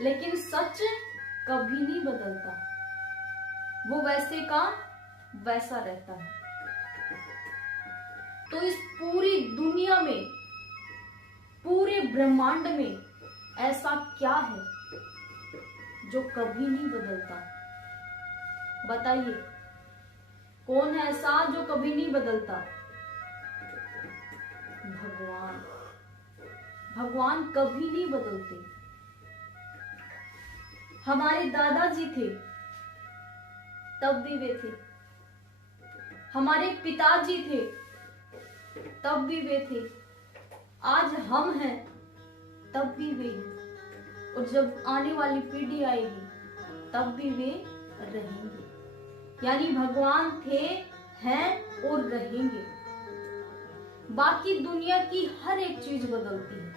लेकिन सच कभी नहीं बदलता, वो वैसे का वैसा रहता है। तो इस पूरी दुनिया में, पूरे ब्रह्मांड में ऐसा क्या है जो कभी नहीं बदलता? बताइए, कौन है ऐसा जो कभी नहीं बदलता? भगवान। भगवान कभी नहीं बदलते। हमारे दादाजी थे तब भी वे थे, हमारे पिताजी थे तब भी वे थे, आज हम हैं तब भी वे हैं, और जब आने वाली पीढ़ी आएगी तब भी वे रहेंगे। यानी भगवान थे, हैं और रहेंगे। बाकी दुनिया की हर एक चीज बदलती है,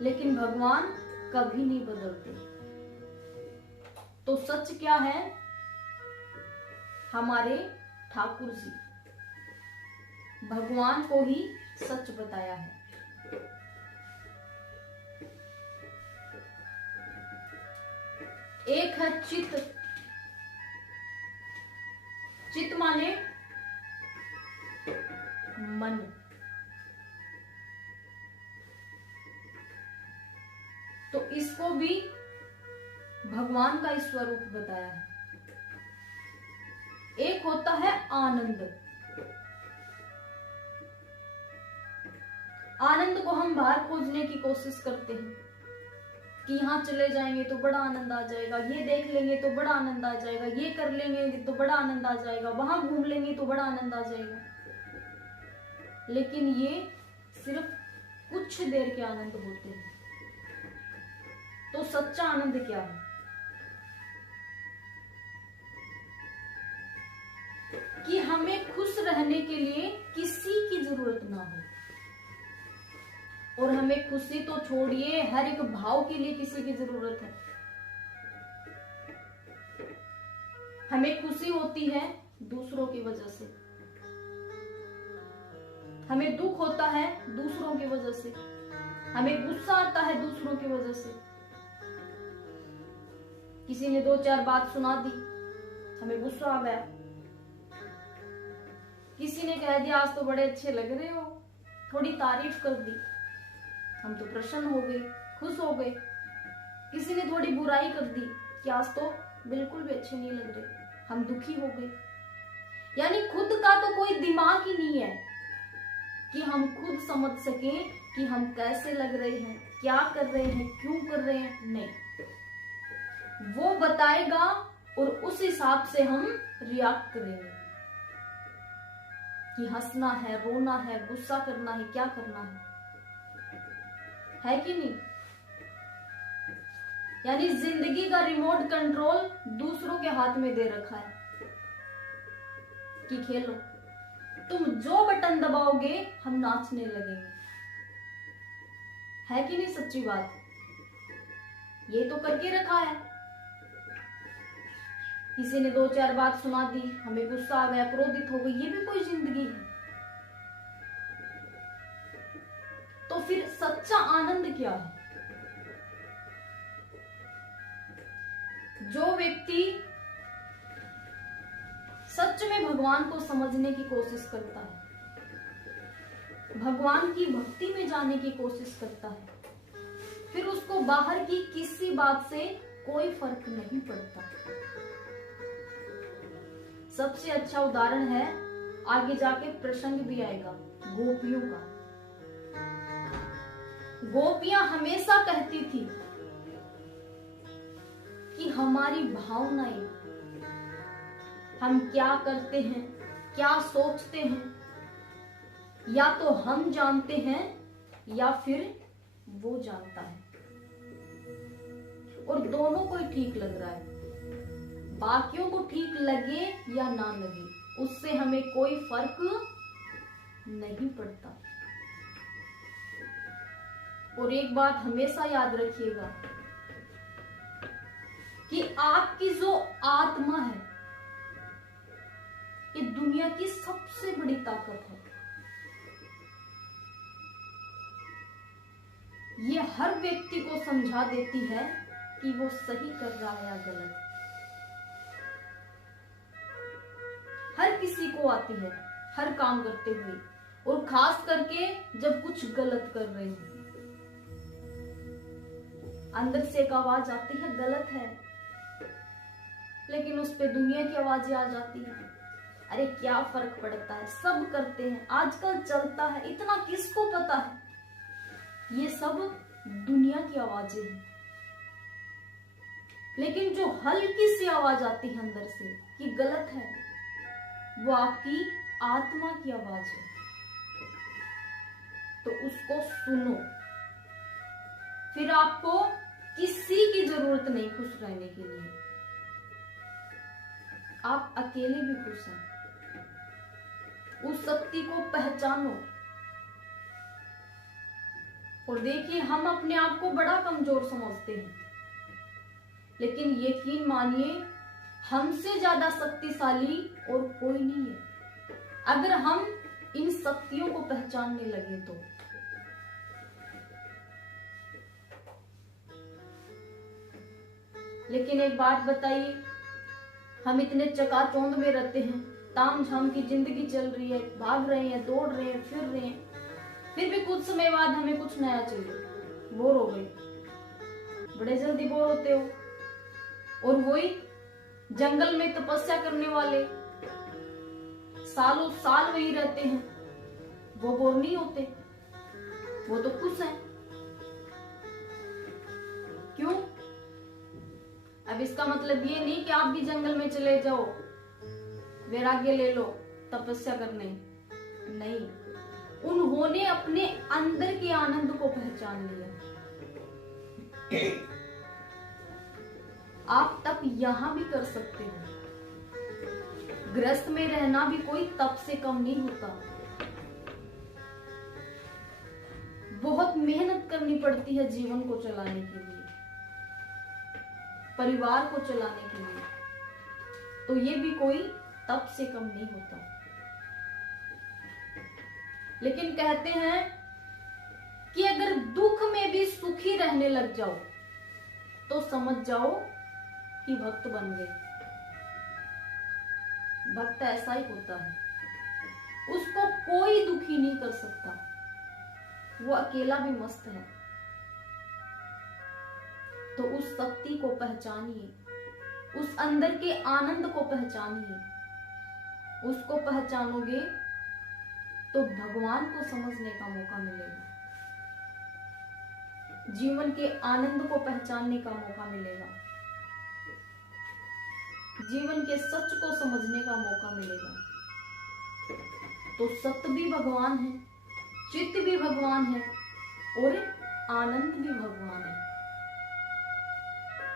लेकिन भगवान कभी नहीं बदलते। तो सच क्या है? हमारे ठाकुर जी भगवान को ही सच बताया है। एक है चित। चित माने मन। तो इसको भी भगवान का ही स्वरूप बताया है। एक होता है आनंद। आनंद को हम बाहर खोजने की कोशिश करते हैं कि यहाँ चले जाएंगे तो बड़ा आनंद आ जाएगा, ये देख लेंगे तो बड़ा आनंद आ जाएगा, ये कर लेंगे तो बड़ा आनंद आ जाएगा, वहां घूम लेंगे तो बड़ा आनंद आ जाएगा। लेकिन ये सिर्फ कुछ देर के आनंद होते हैं। तो सच्चा आनंद क्या है? कि हमें खुश रहने के लिए किसी की जरूरत ना हो, और हमें खुशी तो छोड़िए, हर एक भाव के लिए किसी की जरूरत है। हमें खुशी होती है दूसरों की वजह से, हमें दुख होता है दूसरों की वजह से, हमें गुस्सा आता है दूसरों की वजह से। किसी ने दो चार बात सुना दी, हमें गुस्सा आ गया। किसी ने कह दिया आज तो बड़े अच्छे लग रहे हो, थोड़ी तारीफ कर दी, हम तो प्रसन्न हो गए, खुश हो गए। किसी ने थोड़ी बुराई कर दी कि आज तो बिल्कुल भी अच्छे नहीं लग रहे, हम दुखी हो गए। यानी खुद का तो कोई दिमाग ही नहीं है कि हम खुद समझ सकें कि हम कैसे लग रहे हैं, क्या कर रहे हैं, क्यों कर रहे हैं। नहीं, वो बताएगा और उस हिसाब से हम रिएक्ट करेंगे कि हंसना है, रोना है, गुस्सा करना है, क्या करना है कि नहीं? यानी जिंदगी का रिमोट कंट्रोल दूसरों के हाथ में दे रखा है कि खेलो, तुम जो बटन दबाओगे हम नाचने लगेंगे। है कि नहीं सच्ची बात? ये तो करके रखा है। किसी ने दो चार बात सुना दी, हमें गुस्सा आ गया, क्रोधित हो गई, ये भी कोई जिंदगी है? तो फिर सच्चा आनंद क्या है? जो व्यक्ति सच में भगवान को समझने की कोशिश करता है, भगवान की भक्ति में जाने की कोशिश करता है, फिर उसको बाहर की किसी बात से कोई फर्क नहीं पड़ता। सबसे अच्छा उदाहरण है, आगे जाके प्रसंग भी आएगा, गोपियों का। गोपियां हमेशा कहती थी कि हमारी भावनाएं, हम क्या करते हैं, क्या सोचते हैं, या तो हम जानते हैं या फिर वो जानता है, और दोनों को ही ठीक लग रहा है। बाकियों को ठीक लगे या ना लगे, उससे हमें कोई फर्क नहीं पड़ता। और एक बात हमेशा याद रखिएगा कि आपकी जो आत्मा है, ये दुनिया की सबसे बड़ी ताकत है। ये हर व्यक्ति को समझा देती है कि वो सही कर रहा है या गलत। हर किसी को आती है हर काम करते हुए, और खास करके जब कुछ गलत कर रहे हो। अंदर से एक आवाज आती है गलत है, लेकिन उस पे दुनिया की आवाजें आ जाती है। अरे क्या फर्क पड़ता है, सब करते हैं, आजकल चलता है, इतना किसको पता है। ये सब दुनिया की आवाजें हैं। लेकिन जो हल्की सी आवाज आती है अंदर से कि गलत है, वो आपकी आत्मा की आवाज है। तो उसको सुनो, फिर आपको किसी की जरूरत नहीं खुश रहने के लिए। आप अकेले भी खुश हैं। उस शक्ति को पहचानो। और देखिए, हम अपने आप को बड़ा कमजोर समझते हैं, लेकिन यकीन मानिए हमसे ज्यादा शक्तिशाली और कोई नहीं है, अगर हम इन शक्तियों को पहचानने लगे तो। लेकिन एक बात बताइए, हम इतने चकाचौंध में रहते हैं, ताम झाम की जिंदगी चल रही है, भाग रहे हैं, दौड़ रहे हैं, फिर रहे हैं, फिर भी कुछ समय बाद हमें कुछ नया चाहिए, बोर हो गए, बड़े जल्दी बोर होते हो। और वही जंगल में तपस्या करने वाले सालों साल वही रहते हैं, वो बोर नहीं होते, वो तो खुश हैं। क्यों? अब इसका मतलब ये नहीं कि आप भी जंगल में चले जाओ, वैराग्य ले लो तपस्या करने, नहीं। उन्होंने अपने अंदर के आनंद को पहचान लिया। आप तप यहां भी कर सकते हो। गृहस्थ में रहना भी कोई तप से कम नहीं होता। बहुत मेहनत करनी पड़ती है जीवन को चलाने के लिए, परिवार को चलाने के लिए, तो ये भी कोई तप से कम नहीं होता। लेकिन कहते हैं कि अगर दुख में भी सुखी रहने लग जाओ तो समझ जाओ कि भक्त बन गए। भक्त ऐसा ही होता है, उसको कोई दुखी नहीं कर सकता, वो अकेला भी मस्त है। तो उस शक्ति को पहचानिए, उस अंदर के आनंद को पहचानिए। उसको पहचानोगे तो भगवान को समझने का मौका मिलेगा, जीवन के आनंद को पहचानने का मौका मिलेगा, जीवन के सच को समझने का मौका मिलेगा। तो सत्य भी भगवान है, चित्त भी भगवान है, और आनंद भी भगवान है।